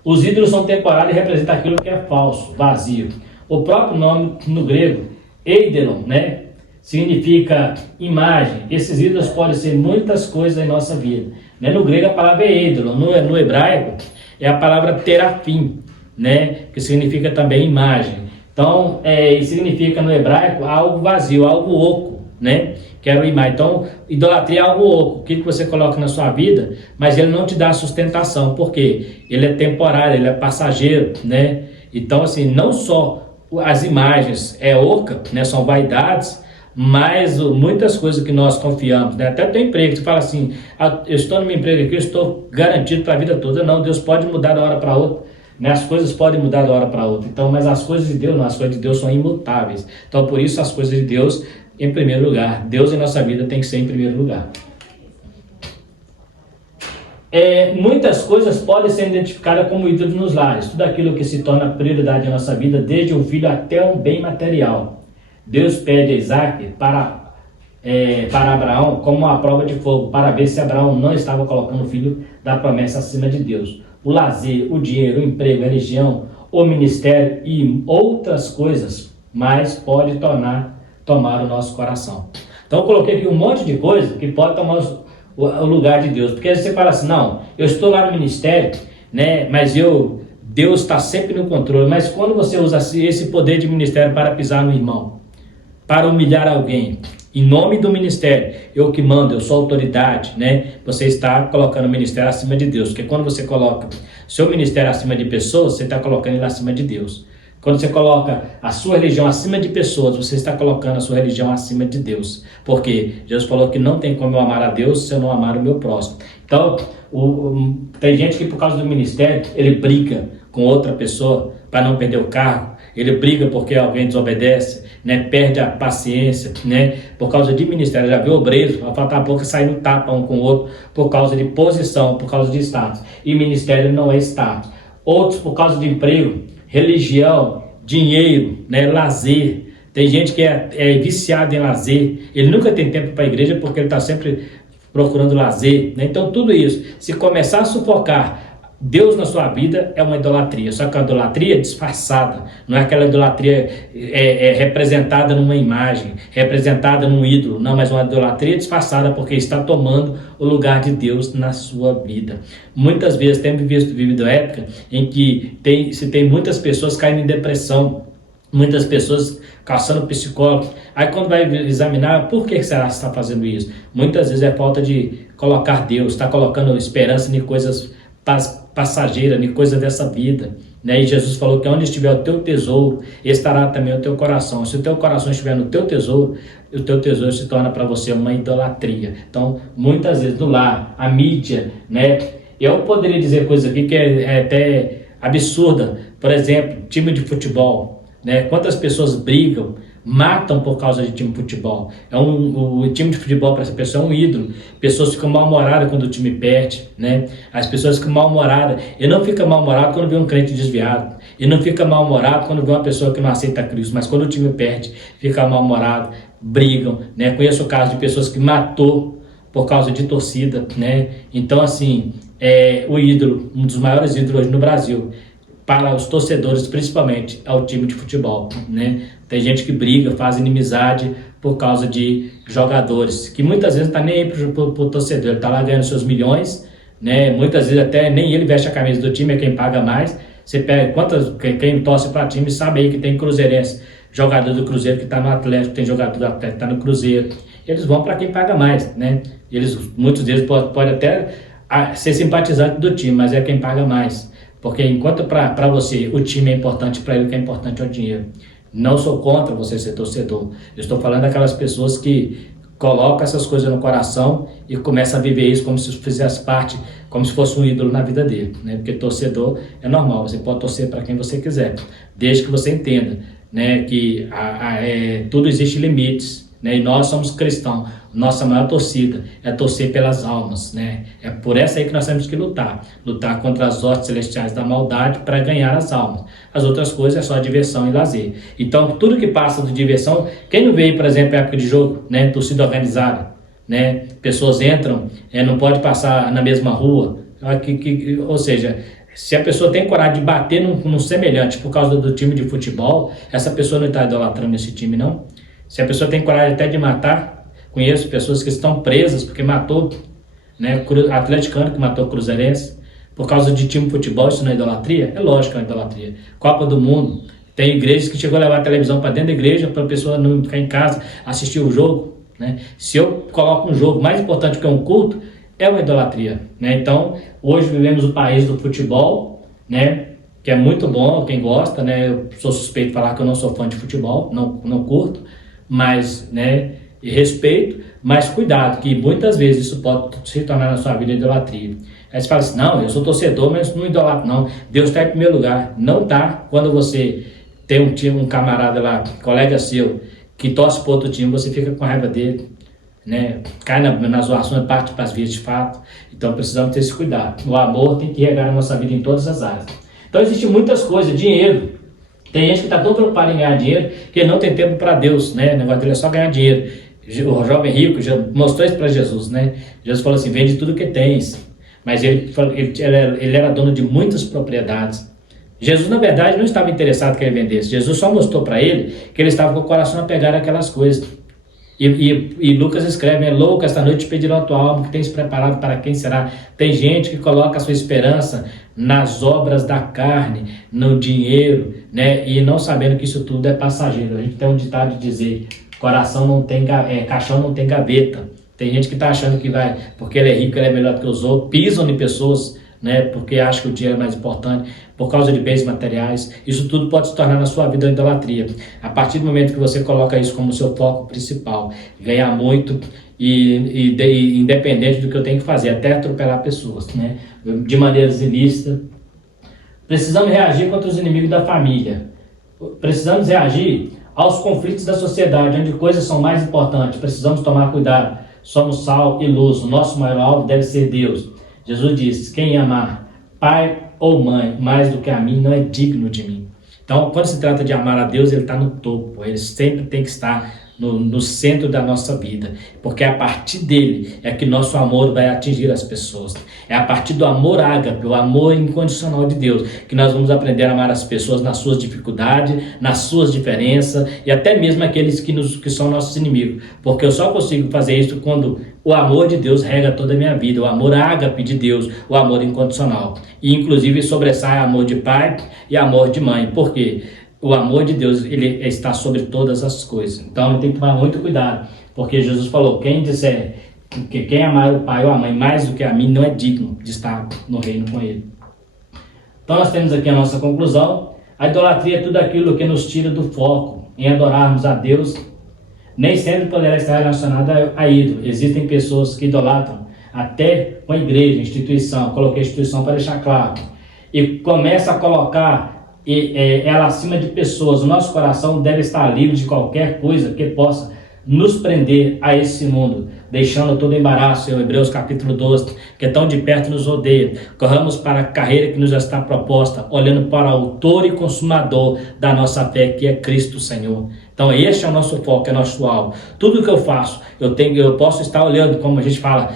os ídolos são temporários e representam aquilo que é falso, vazio. O próprio nome no grego, eidelon, né, significa imagem. Esses ídolos podem ser muitas coisas em nossa vida, né? No grego a palavra é eidolon, no hebraico é a palavra terafim, né, que significa também imagem. Então, significa no hebraico algo vazio, algo oco, né, que era o imagem. Então, idolatria é algo oco, o que você coloca na sua vida, mas ele não te dá sustentação, porque ele é temporário, ele é passageiro, né. Então, assim, não só as imagens é oca, né, são vaidades, mas muitas coisas que nós confiamos, né? Até o teu emprego, você fala assim, eu estou no meu emprego aqui, eu estou garantido para a vida toda. Não, Deus pode mudar da hora para outra, né? As coisas podem mudar da hora para outra. Então, mas as coisas de Deus não, as coisas de Deus são imutáveis. Então, por isso as coisas de Deus em primeiro lugar. Deus em nossa vida tem que ser em primeiro lugar. Muitas coisas podem ser identificadas como ídolos nos lares. Tudo aquilo que se torna prioridade na nossa vida, desde um filho até um bem material. Deus pede a Isaac para Abraão como uma prova de fogo, para ver se Abraão não estava colocando o filho da promessa acima de Deus. O lazer, o dinheiro, o emprego, a religião, o ministério e outras coisas mais pode tomar o nosso coração. Então eu coloquei aqui um monte de coisa que pode tomar o lugar de Deus. Porque você fala assim, não, eu estou lá no ministério, né, mas Deus está sempre no controle. Mas quando você usa esse poder de ministério para pisar no irmão, para humilhar alguém, em nome do ministério, eu que mando, eu sou autoridade, né? Você está colocando o ministério acima de Deus, porque quando você coloca seu ministério acima de pessoas, você está colocando ele acima de Deus. Quando você coloca a sua religião acima de pessoas, você está colocando a sua religião acima de Deus, porque Jesus falou que não tem como eu amar a Deus se eu não amar o meu próximo. Então, tem gente que por causa do ministério, ele briga com outra pessoa para não perder o cargo, ele briga porque alguém desobedece, né, perde a paciência, né, por causa de ministério. Já viu obreiros, ao faltar pouco, sair no tapa um com o outro, por causa de posição, por causa de status. E ministério não é status. Outros por causa de emprego, religião, dinheiro, né, lazer. Tem gente que é viciado em lazer, ele nunca tem tempo para a igreja porque ele está sempre procurando lazer, né? Então tudo isso, se começar a sufocar Deus na sua vida, é uma idolatria. Só que a idolatria disfarçada, não é aquela idolatria representada numa imagem, representada num ídolo, não, mas uma idolatria disfarçada porque está tomando o lugar de Deus na sua vida. Muitas vezes temos vivido época em que tem muitas pessoas caindo em depressão, muitas pessoas caçando psicólogo. Aí quando vai examinar, por que será que está fazendo isso? Muitas vezes é falta de colocar Deus, está colocando esperança em coisas passageira, de coisa dessa vida, né? E Jesus falou que onde estiver o teu tesouro, estará também o teu coração. Se o teu coração estiver no teu tesouro, o teu tesouro se torna para você uma idolatria. Então, muitas vezes no lar, a mídia, né? Eu poderia dizer coisa aqui que é até absurda. Por exemplo, time de futebol, né? Quantas pessoas brigam, matam por causa de time de futebol. O time de futebol para essa pessoa é um ídolo. Pessoas ficam mal-humoradas quando o time perde, né? As pessoas ficam mal-humoradas. E não fica mal-humorado quando vê um crente desviado. E não fica mal-humorado quando vê uma pessoa que não aceita Cristo. Mas quando o time perde, fica mal-humorado, brigam, né? Conheço o caso de pessoas que matou por causa de torcida, né? Então, assim, o ídolo, um dos maiores ídolos hoje no Brasil, para os torcedores principalmente, é o time de futebol, né? Tem gente que briga, faz inimizade por causa de jogadores, que muitas vezes não está nem aí pro torcedor, ele está lá ganhando seus milhões, né? Muitas vezes até nem ele veste a camisa do time, é quem paga mais. Você pega quem torce para time sabe aí que tem cruzeirense, jogador do Cruzeiro que está no Atlético, tem jogador do Atlético que está no Cruzeiro. Eles vão para quem paga mais, né? Muitos deles pode até ser simpatizante do time, mas é quem paga mais. Porque enquanto para você o time é importante, para ele o que é importante é o dinheiro. Não sou contra você ser torcedor. Eu estou falando daquelas pessoas que colocam essas coisas no coração e começam a viver isso como se fizesse parte, como se fosse um ídolo na vida dele, né? Porque torcedor é normal, você pode torcer para quem você quiser, desde que você entenda, né, que tudo existe limites, né? E nós somos cristãos, nossa maior torcida é torcer pelas almas, né? É por essa aí que nós temos que lutar contra as hostes celestiais da maldade para ganhar as almas. As outras coisas é só diversão e lazer. Então, tudo que passa de diversão, quem não veio, por exemplo, época de jogo, né? Torcida organizada, né? Pessoas entram, não pode passar na mesma rua, ou seja, se a pessoa tem coragem de bater num semelhante por causa do time de futebol, essa pessoa não está idolatrando esse time, não. Se a pessoa tem coragem até de matar, conheço pessoas que estão presas porque matou, né, atleticano que matou cruzeirense, por causa de time de futebol, isso não é idolatria? É lógico que é idolatria. Copa do Mundo, tem igrejas que chegou a levar a televisão para dentro da igreja para a pessoa não ficar em casa, assistir o jogo, né? Se eu coloco um jogo mais importante que um culto, é uma idolatria, né? Então, hoje vivemos o país do futebol, né? Que é muito bom, quem gosta, né? Eu sou suspeito de falar que eu não sou fã de futebol, não curto, mas, né, respeito, mas cuidado, que muitas vezes isso pode se tornar na sua vida idolatria. Aí você fala assim, não, eu sou torcedor, mas não idolatro, não. Deus está em primeiro lugar. Não está quando você tem um camarada lá, colega seu, que torce para outro time, você fica com raiva dele, né? Cai na zoação e parte para as vias de fato. Então precisamos ter esse cuidado. O amor tem que regar a nossa vida em todas as áreas. Então existem muitas coisas, dinheiro. Tem gente que está tão preocupado em ganhar dinheiro que não tem tempo para Deus, né? O negócio dele é só ganhar dinheiro. O jovem rico já mostrou isso para Jesus, né? Jesus falou assim, vende tudo que tens. Mas ele era dono de muitas propriedades. Jesus, na verdade, não estava interessado que ele vendesse. Jesus só mostrou para ele que ele estava com o coração a pegar aquelas coisas. E Lucas escreve, louco, esta noite te pedirão a tua alma, que tens preparado para quem será. Tem gente que coloca a sua esperança nas obras da carne, no dinheiro, né? E não sabendo que isso tudo é passageiro. A gente tem um ditado de dizer, caixão não tem gaveta. Tem gente que está achando que vai, porque ele é rico, ele é melhor do que os outros, pisam em pessoas, né? Porque acham que o dinheiro é mais importante, por causa de bens materiais. Isso tudo pode se tornar na sua vida uma idolatria. A partir do momento que você coloca isso como seu foco principal, ganhar muito e independente do que eu tenho que fazer, até atropelar pessoas, né? De maneiras ilícitas. Precisamos reagir contra os inimigos da família. Precisamos reagir aos conflitos da sociedade, onde coisas são mais importantes. Precisamos tomar cuidado. Somos sal e luz. O nosso maior alvo deve ser Deus. Jesus disse, quem amar pai ou mãe mais do que a mim não é digno de mim. Então, quando se trata de amar a Deus, ele está no topo. Ele sempre tem que estar no centro da nossa vida, porque a partir dele é que nosso amor vai atingir as pessoas. É a partir do amor ágape, o amor incondicional de Deus, que nós vamos aprender a amar as pessoas nas suas dificuldades, nas suas diferenças e até mesmo aqueles que são nossos inimigos, porque eu só consigo fazer isso quando o amor de Deus rega toda a minha vida, o amor ágape de Deus, o amor incondicional, e inclusive sobressai amor de pai e amor de mãe. Por quê? O amor de Deus, ele está sobre todas as coisas. Então, tem que tomar muito cuidado, porque Jesus falou, quem disser que quem amar o pai ou a mãe mais do que a mim não é digno de estar no reino com ele. Então, nós temos aqui a nossa conclusão. A idolatria é tudo aquilo que nos tira do foco em adorarmos a Deus. Nem sempre poderá estar relacionada a ídolo. Existem pessoas que idolatram até uma igreja, instituição. Coloquei instituição para deixar claro. E começa a colocar ela acima de pessoas. O nosso coração deve estar livre de qualquer coisa que possa nos prender a esse mundo, deixando todo embaraço. Hebreus capítulo 12, que tão de perto nos odeia. Corramos para a carreira que nos está proposta, olhando para o autor e consumador da nossa fé, que é Cristo Senhor. Então este é o nosso foco, é nosso alvo. Tudo que eu faço, eu posso estar olhando, como a gente fala,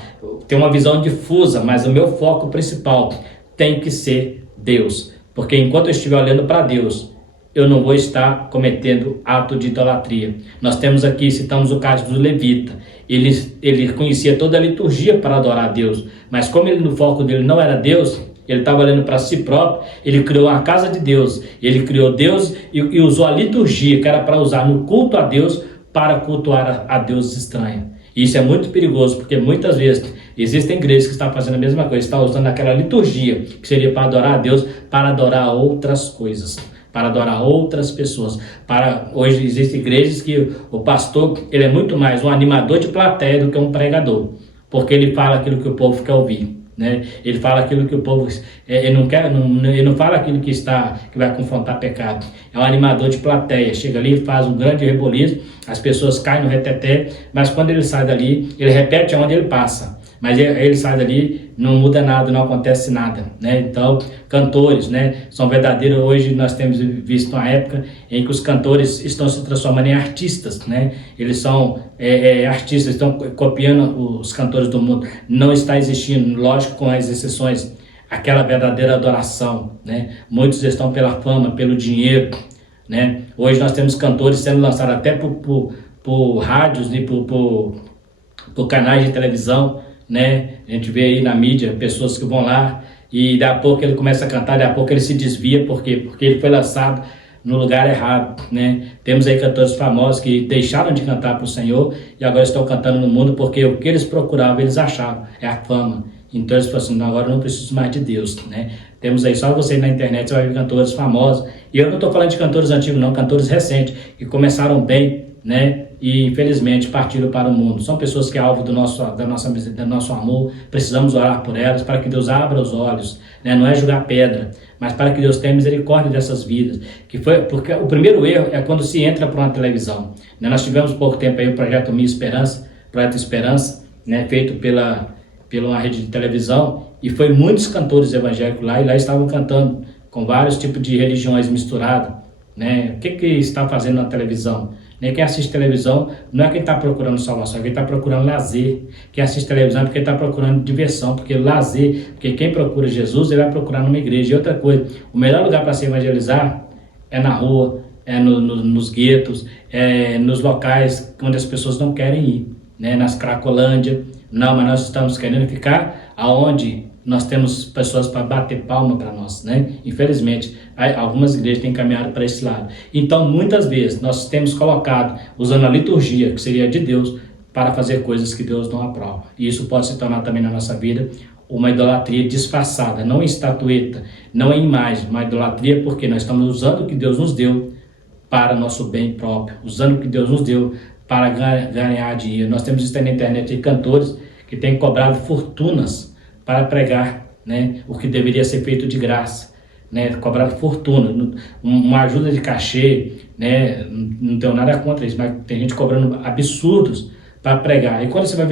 ter uma visão difusa, mas o meu foco principal tem que ser Deus. Porque enquanto eu estiver olhando para Deus, eu não vou estar cometendo ato de idolatria. Nós temos aqui, citamos o caso do levita. Ele conhecia toda a liturgia para adorar a Deus, mas como ele, no foco dele não era Deus, ele estava olhando para si próprio, ele criou a casa de Deus, ele criou Deus e usou a liturgia, que era para usar no culto a Deus, para cultuar a Deus estranho. E isso é muito perigoso, porque muitas vezes existem igrejas que estão fazendo a mesma coisa, estão usando aquela liturgia, que seria para adorar a Deus, para adorar outras coisas, para adorar outras pessoas. Hoje existem igrejas que o pastor ele é muito mais um animador de plateia do que um pregador, porque ele fala aquilo que o povo quer ouvir. Né? Ele fala aquilo que o povo ele não quer, ele não fala aquilo que vai confrontar pecado. É um animador de plateia, chega ali, faz um grande reboliço, as pessoas caem no reteté, mas quando ele sai dali, ele repete aonde ele passa, mas ele sai dali, não muda nada, não acontece nada, né? Então, cantores, né, são verdadeiros. Hoje nós temos visto uma época em que os cantores estão se transformando em artistas, né? Eles são artistas, estão copiando os cantores do mundo. Não está existindo, lógico, com as exceções, aquela verdadeira adoração, né? Muitos estão pela fama, pelo dinheiro, né? Hoje nós temos cantores sendo lançados até por rádios e por canais de televisão, né? A gente vê aí na mídia pessoas que vão lá e daqui a pouco ele começa a cantar, daqui a pouco ele se desvia, por quê? Porque ele foi lançado no lugar errado, né? Temos aí cantores famosos que deixaram de cantar para o Senhor e agora estão cantando no mundo porque o que eles procuravam, eles achavam, é a fama. Então eles falaram assim, não, agora eu não preciso mais de Deus, né? Temos aí, só você ir na internet, você vai ver cantores famosos, e eu não estou falando de cantores antigos não, cantores recentes, que começaram bem, né? E infelizmente partiram para o mundo. São pessoas que é alvo do nosso amor, precisamos orar por elas, para que Deus abra os olhos, né? Não é julgar pedra, mas para que Deus tenha misericórdia dessas vidas. Porque o primeiro erro é quando se entra para uma televisão, né? Nós tivemos pouco tempo aí o projeto Minha Esperança, Projeto Esperança, né? Feito pela uma rede de televisão, e foi muitos cantores evangélicos lá, e lá estavam cantando com vários tipos de religiões misturadas, né? O que está fazendo na televisão? Quem assiste televisão não é quem está procurando salvação, é quem está procurando lazer. Quem assiste televisão é porque está procurando diversão, porque lazer, porque quem procura Jesus, ele vai procurar numa igreja. E outra coisa, o melhor lugar para se evangelizar é na rua, é nos guetos, é nos locais onde as pessoas não querem ir, né? Nas Cracolândia. Não, mas nós estamos querendo ficar aonde nós temos pessoas para bater palma para nós, né? Infelizmente, algumas igrejas têm caminhado para esse lado. Então, muitas vezes, nós temos colocado, usando a liturgia, que seria de Deus, para fazer coisas que Deus não aprova. E isso pode se tornar também na nossa vida uma idolatria disfarçada, não em estatueta, não em imagem, uma idolatria porque nós estamos usando o que Deus nos deu para nosso bem próprio, usando o que Deus nos deu para ganhar dinheiro. Nós temos visto na internet aí cantores que têm cobrado fortunas para pregar, né, o que deveria ser feito de graça, né, cobrado fortuna, uma ajuda de cachê, né, não tenho nada contra isso, mas tem gente cobrando absurdos para pregar. E quando você vai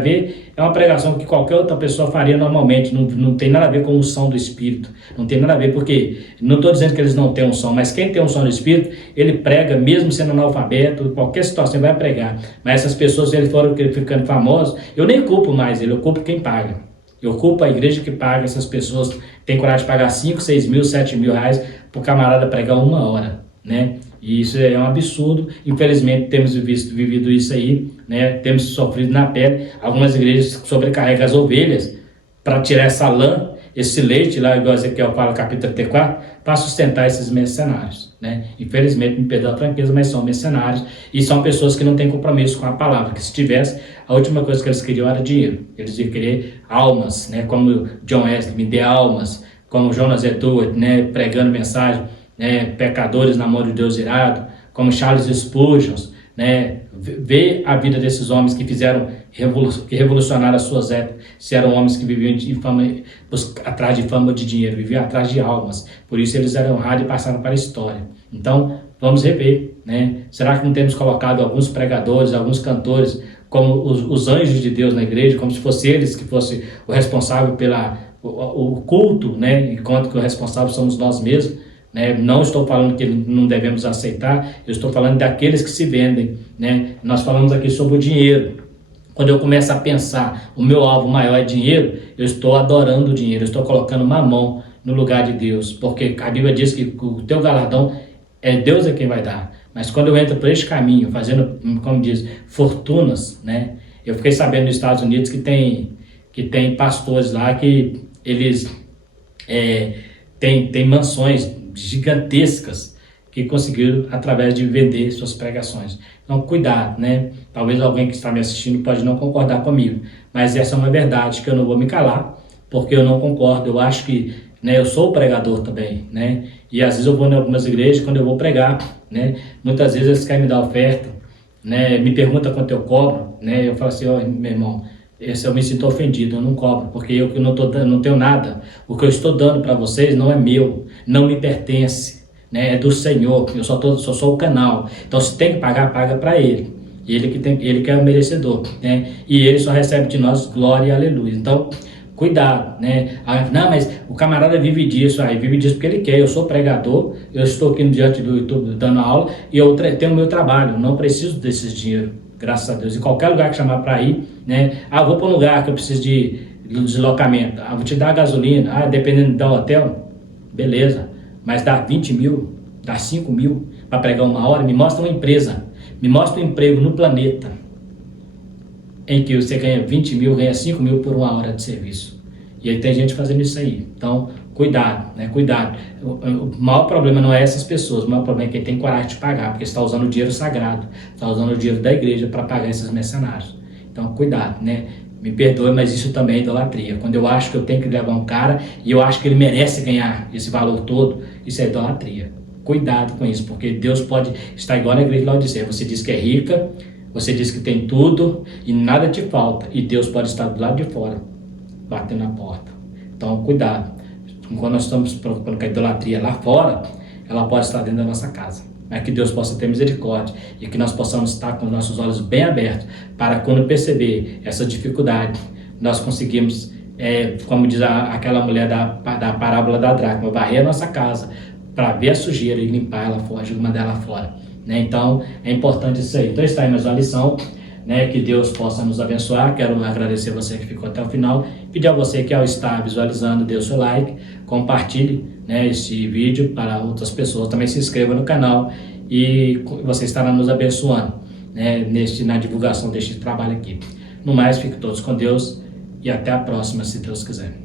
ver, é uma pregação que qualquer outra pessoa faria normalmente, não tem nada a ver com a unção do Espírito, não tem nada a ver, porque não estou dizendo que eles não têm unção, mas quem tem unção do Espírito, ele prega, mesmo sendo analfabeto, qualquer situação vai pregar. Mas essas pessoas, se eles foram ficando famosos, eu nem culpo mais ele, eu culpo quem paga. Eu culpo a igreja que paga essas pessoas, tem coragem de pagar 5, 6 mil, 7 mil reais para o camarada pregar 1 hora, né? E isso é um absurdo. Infelizmente temos vivido isso aí, né? Temos sofrido na pele. Algumas igrejas sobrecarregam as ovelhas para tirar essa lã, esse leite lá, igual Ezequiel fala, capítulo 34, para sustentar esses mercenários, né? Infelizmente, me perdoa a franqueza, mas são mercenários e são pessoas que não têm compromisso com a palavra, que se tivesse, a última coisa que eles queriam era dinheiro. Eles iam querer almas, né? Como John Wesley, me dê almas, como Jonas Edward, né? Pregando mensagem, né? Pecadores na mão de Deus irado, como Charles Spurgeon, né? Ver a vida desses homens que fizeram, que revolucionaram as suas épocas, se eram homens que viviam de fama, atrás de fama de dinheiro, viviam atrás de almas, por isso eles eram honrados e passaram para a história. Então, vamos rever, né? Será que não temos colocado alguns pregadores, alguns cantores, como os anjos de Deus na igreja, como se fosse eles que fosse o responsável o culto, né? Enquanto que o responsável somos nós mesmos, né? Não estou falando que não devemos aceitar, eu estou falando daqueles que se vendem, né? Nós falamos aqui sobre o dinheiro. Quando eu começo a pensar, o meu alvo maior é dinheiro, eu estou adorando o dinheiro, eu estou colocando mamão no lugar de Deus, porque a Bíblia diz que o teu galardão Deus é quem vai dar. Mas quando eu entro por este caminho, fazendo, como diz, fortunas, né? Eu fiquei sabendo nos Estados Unidos que tem pastores lá que eles têm mansões gigantescas que conseguiram através de vender suas pregações. Então, cuidado, né? Talvez alguém que está me assistindo pode não concordar comigo, mas essa é uma verdade que eu não vou me calar, porque eu não concordo. Eu acho que, né, eu sou pregador também, né? E às vezes eu vou em algumas igrejas, quando eu vou pregar, né? Muitas vezes eles querem me dar oferta, né? Me pergunta quanto eu cobro, né? Eu falo assim, ó, meu irmão, esse eu me sinto ofendido, eu não cobro, porque eu que não tenho nada. O que eu estou dando para vocês não é meu, não me pertence, né? É do Senhor. Eu só sou o canal. Então, se tem que pagar, paga para Ele. Ele que é o merecedor, né? E Ele só recebe de nós glória e aleluia. Então, cuidado, né? Não, mas o camarada vive disso, vive disso porque ele quer. Eu sou pregador, eu estou aqui diante do YouTube dando aula e eu tenho o meu trabalho, não preciso desses dinheiro, graças a Deus. Em qualquer lugar que chamar para ir, né? Vou para um lugar que eu preciso de deslocamento, vou te dar gasolina, dependendo do hotel, beleza, mas dá 20 mil, dá 5 mil para pregar uma hora, me mostra uma empresa, me mostra um emprego no planeta em que você ganha 20 mil, ganha 5 mil por uma hora de serviço. E aí tem gente fazendo isso aí. Então, cuidado, né? Cuidado. O maior problema não é essas pessoas, o maior problema é quem tem coragem de pagar, porque está usando o dinheiro sagrado, está usando o dinheiro da igreja para pagar esses mercenários. Então, cuidado, né? Me perdoe, mas isso também é idolatria. Quando eu acho que eu tenho que levar um cara e eu acho que ele merece ganhar esse valor todo, isso é idolatria. Cuidado com isso, porque Deus pode estar igual na igreja de Laodiceia. Você diz que é rica, você diz que tem tudo e nada te falta. E Deus pode estar do lado de fora, batendo na porta. Então, cuidado. Quando nós estamos preocupando com a idolatria lá fora, ela pode estar dentro da nossa casa. Mas que Deus possa ter misericórdia e que nós possamos estar com os nossos olhos bem abertos para quando perceber essa dificuldade, nós conseguimos, como diz aquela mulher da parábola da dracma, varrer a nossa casa para ver a sujeira e limpar ela fora, mandar ela fora. Né? Então, é importante isso aí. Então, está aí mais uma lição, né? Que Deus possa nos abençoar. Quero agradecer você que ficou até o final. Pedir a você que, ao estar visualizando, dê o seu like, compartilhe, né, este vídeo para outras pessoas. Também se inscreva no canal e você estará nos abençoando, né, na divulgação deste trabalho aqui. No mais, fiquem todos com Deus e até a próxima, se Deus quiser.